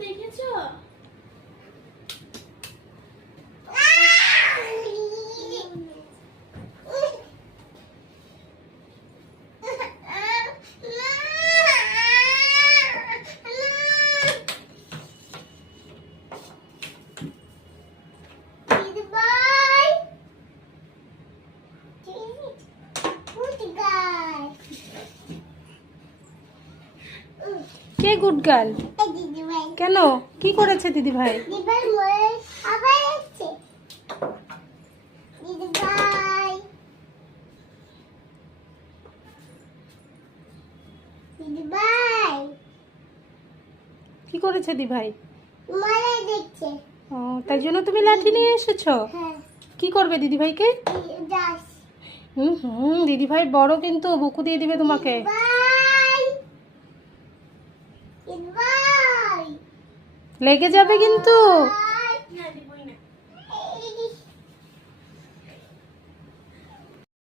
দেখেছো? কে good girl? কেন, কি করেছে দিদি ভাই? কি করেছে দিদি ভাই? ও, তাই জন্য তুমি লাঠি নিয়ে এসেছো? কি করবে দিদি ভাইকে? দিদি ভাই বড়, কিন্তু বকু দিয়ে দিবে তোমাকে। লেগে যাবে কিন্তু।